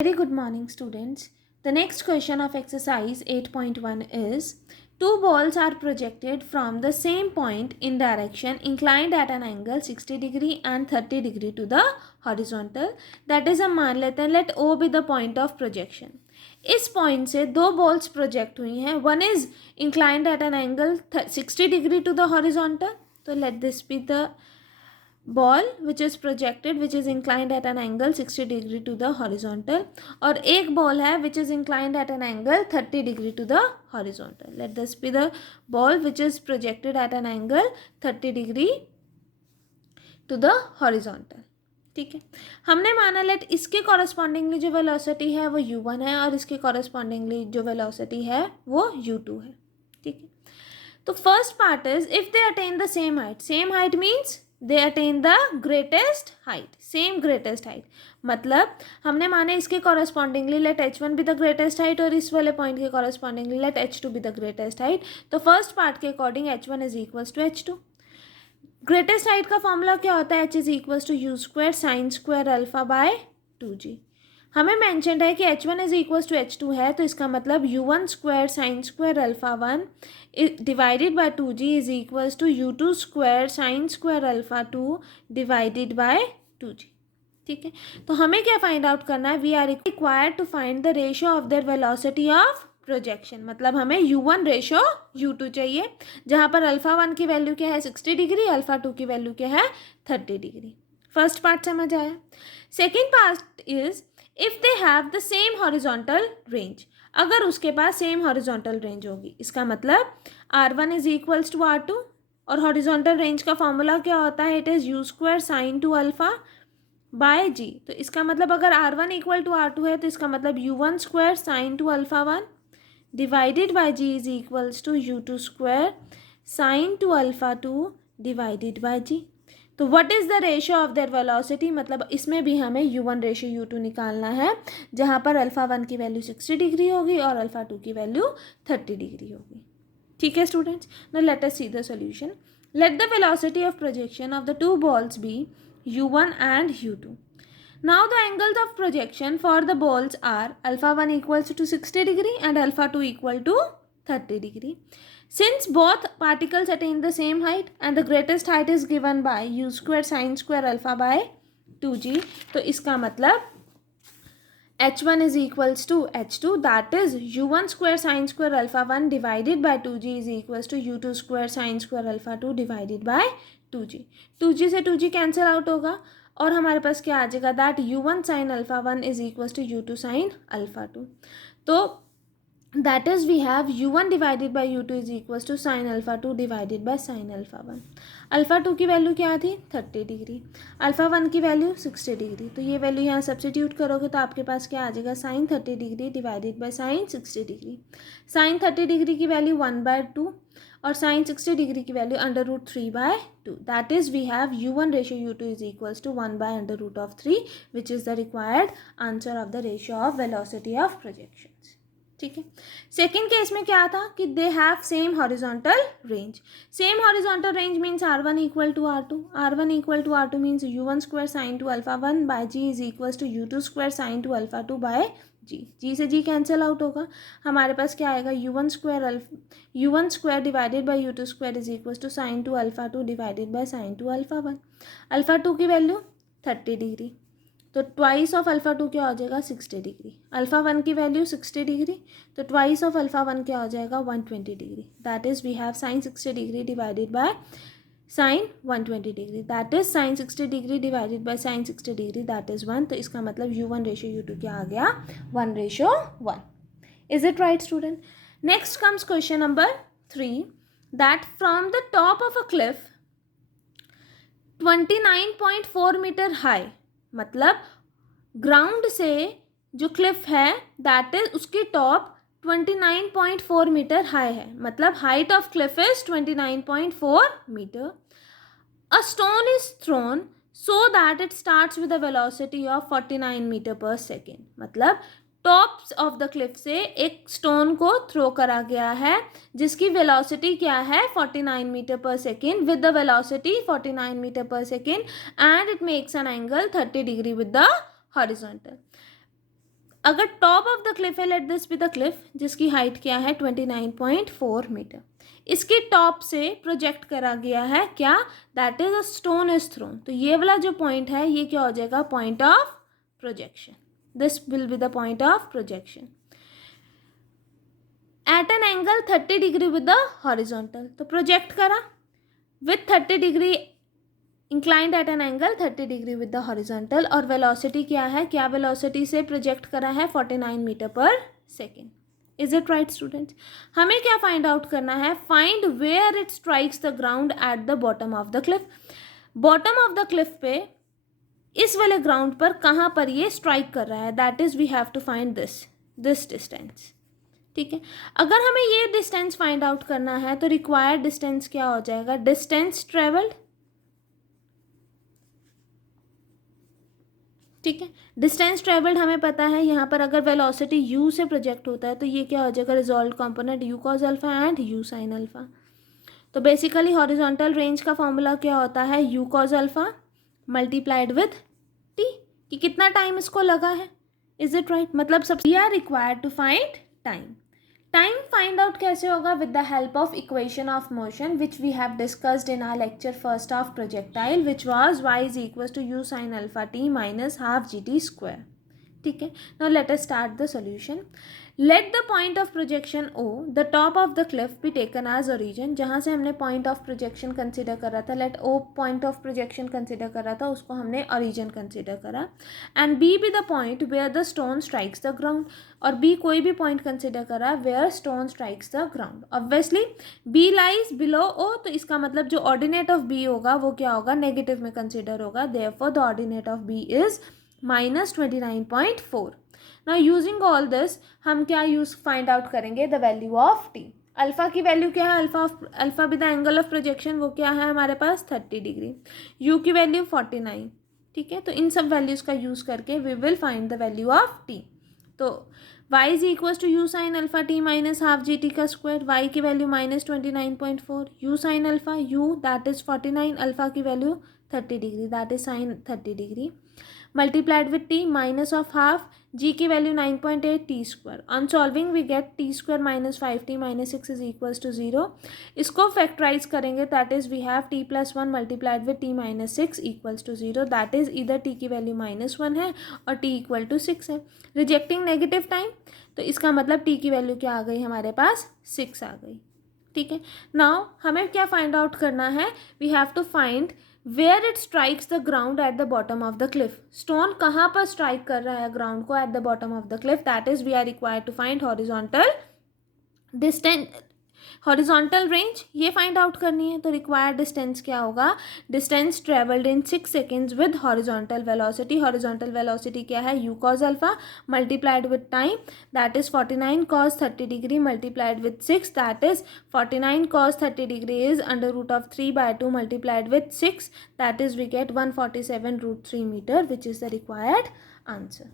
Very good morning, students. The next question of exercise 8.1 is two balls are projected from the same point in direction inclined at an angle 60 degree and 30 degree to the horizontal. That is, हम मान लेते हैं let O be the point of projection. इस point से दो balls project हुई हैं. One is inclined at an angle 60 degree to the horizontal. तो let this be the ball which is projected which is inclined at an angle 60 degree to the horizontal. और एक ball है which is inclined at an angle 30 degree to the horizontal. Let this be the ball which is projected at an angle 30 degree to the horizontal. ठीक है, हमने माना late इसके correspondingly जो velocity है वो u1 है और इसके कॉरस्पॉन्डिंगली जो वेलोसिटी है वो u2 है. ठीक है, तो first part is if they attain the same height. Same height means they attain the greatest height. Same greatest height मतलब हमने माने इसके correspondingly let h1 be the greatest height और इस वाले पॉइंट के correspondingly let h2 be the greatest height. तो first part के according h1 is equals to h2. Greatest height का फॉर्मूला क्या होता है? h is equals to u square sine square alpha by 2g. हमें मैंशनड है कि h1 is equals to h2 है, तो इसका मतलब u1 square sine square alpha 1 divided by 2g is equals to u2 square sine square alpha 2 divided by 2g. ठीक है, तो हमें क्या फाइंड आउट करना है? We are required to find the ratio of their velocity of projection. मतलब हमें u1 ratio u2 चाहिए, जहाँ पर अल्फा 1 की वैल्यू क्या है 60 डिग्री, अल्फा 2 की वैल्यू क्या है 30 डिग्री. फर्स्ट पार्ट समझ आया. Second part is if they have the same horizontal range. अगर उसके पास सेम हॉरिजॉन्टल रेंज होगी, इसका मतलब r1 is equals to r2 और हॉरिजॉन्टल रेंज का फॉर्मूला क्या होता है? It is u square sine two alpha by g. तो इसका मतलब अगर r1 इक्वल टू r2 है तो इसका मतलब u1 square sine two alpha 1 divided by g is equals to u2 square sine two alpha 2 divided by g. तो what is the ratio of their velocity? मतलब इसमें भी हमें u1 रेशियो u2 निकालना है, जहाँ पर अल्फा 1 की वैल्यू 60 डिग्री होगी और अल्फा 2 की वैल्यू 30 डिग्री होगी. ठीक है students, now let us see the solution. Let the velocity of projection of the two balls be u1 and u2. Now the angles of projection for the balls are alpha 1 equals to 60 degree and alpha 2 equal to 30 degree. Since both particles attain the same height and the greatest height is given by u square sin square alpha by 2g, तो इसका मतलब h1 is equals to h2, that is u1 square sin square alpha 1 divided by 2g is equals to u2 square sin square alpha 2 divided by 2g. 2g से 2g cancel out होगा और हमारे पास क्या आ जाएगा? That u1 sine alpha 1 is equals to u2 sine alpha 2. तो that is we have u1 divided by u2 is equals to sine alpha 2 divided by sine alpha 1. Alpha 2 की value क्या थी? 30 डिग्री. अल्फा 1 की value 60 degree. तो ये value यहाँ substitute करोगे तो आपके पास क्या आ जाएगा? Sine 30 degree divided by sine 60 degree. Sine 30 degree की वैल्यू 1/2 और साइन 60 डिग्री की value √3/2. That is we have u1 ratio u2 is equals to 1/√3 which is the required answer of the ratio of velocity of projections. ठीक है, second case में क्या था कि they have same horizontal range. Same horizontal range means r1 equal to r2. r1 equal to r2 means u1 square sine two alpha 1 by g is equals to u2 square sine two alpha 2 by g. G से g cancel out होगा. हमारे पास क्या आएगा? u1 square divided by u2 square is equals to sine two alpha 2 divided by sine two alpha 1. Alpha 2 की value 30 degree, तो twice of alpha 2 क्या हो जाएगा? 60 डिग्री. अल्फा 1 की वैल्यू 60 डिग्री, तो ट्वाइस ऑफ अल्फा 1 क्या हो जाएगा? 120 degree. That is we have sine 60 degree divided by sine 120 degree. That is sine 60 degree divided by sine 60 degree, that is 1. तो इसका मतलब u1 रेशियो u2 क्या आ गया? 1/1. Is it right student? Next comes question number 3 that from the top of a cliff 29.4 metre high. मतलब ground से जो cliff है दैट इज उसकी टॉप 29.4 मीटर हाई है. मतलब height of cliff is 29.4 metre. A stone is thrown so that it starts with a velocity of 49 metre per second. मतलब tops of the cliff से एक stone को throw करा गया है जिसकी वेलोसिटी क्या है? 49 metre per second with the velocity 49 metre per second and it makes an angle 30 degree with the horizontal. अगर टॉप ऑफ द क्लिफ है, let this be the cliff जिसकी हाइट क्या है 29.4 मीटर, इसके टॉप से project करा गया है क्या, that is a stone is throne, तो ये वाला जो पॉइंट है ये क्या हो जाएगा, point of projection, this will be the point of projection at an angle 30 degree with the horizontal, तो प्रोजेक्ट करा with 30 degree inclined at an angle 30 degree with the horizontal, और वेलोसिटी क्या है, क्या वेलोसिटी से प्रोजेक्ट करा है 49 metre per second. Is it right students? हमें क्या फाइंड आउट करना है, find where it strikes the ground at the bottom of the cliff, bottom of the cliff पे इस वाले ग्राउंड पर कहाँ पर ये स्ट्राइक कर रहा है, that is we have to find this distance. ठीक है, अगर हमें ये डिस्टेंस फाइंड आउट करना है तो रिक्वायर्ड डिस्टेंस क्या हो जाएगा, डिस्टेंस ट्रेवल्ड। ठीक है, डिस्टेंस ट्रेवल्ड हमें पता है, यहाँ पर अगर वेलोसिटी u से प्रोजेक्ट होता है तो ये क्या हो जाएगा, resolve component u cos alpha and u sin alpha. तो बेसिकली हॉरिजॉन्टल रेंज का फॉर्मूला क्या होता है, u cos alpha multiplied with t, कि कितना टाइम इसको लगा है। Is it right? मतलब सब we are required to find time. Time find out कैसे होगा, with the help of equation of motion which we have discussed in our lecture first of projectile which was y is equal to u sin alpha t minus half g t square. ठीक है, now let us start the solution. Let the point of projection o the top of the cliff be taken as origin, जहाँ से हमने point of projection consider करा था, let o point of projection consider करा था, उसको हमने origin consider करा, and b be the point where the stone strikes the ground, और b कोई भी पॉइंट कंसिडर करा where stone strikes the ground. Obviously b lies below o, तो इसका मतलब जो ऑर्डिनेट ऑफ b होगा वो क्या होगा, नेगेटिव में कंसिडर होगा, therefore the ordinate of b is -29.4। Now using all this हम क्या यूज फाइंड आउट करेंगे, the value of t। Alpha की वैल्यू क्या है, alpha with the angle of projection वो क्या है हमारे पास 30 डिग्री, u की वैल्यू 49। ठीक है, तो इन सब वैल्यूज़ का यूज़ करके we will find the value of t। तो y is equal to u sin alpha t minus half g t का स्क्वायर, y की value -29.4, u sin alpha u that is 49, alpha की value 30 degree that is sin 30 degree, multiplied with t minus of half, g की value 9.8 t square. On solving we get t square minus 5t minus 6 is equals to 0। इसको factorise करेंगे, that is we have t plus 1 multiplied with t minus 6 equals to 0, that is इधर t की value -1 है और t equal to 6 है, rejecting negative time, तो इसका मतलब t की वैल्यू क्या आ गई हमारे पास 6 आ गई। ठीक है, नाउ हमें क्या फाइंड आउट करना है, we have to find where it strikes the ground at the bottom of the cliff, stone कहाँ पर स्ट्राइक कर रहा है ग्राउंड को at the bottom of the cliff, that is we are required to find horizontal distance, horizontal range ये find out करनी है। तो रिक्वायर्ड डिस्टेंस क्या होगा, distance travelled in 6 seconds with horizontal velocity, horizontal velocity क्या है u cos alpha multiplied with time that is 49 cos 30 degree multiplied with 6 that is 49 cos 30 degree is under root of 3/2 multiplied with 6 that is we get 147 √3 metre which is the required answer.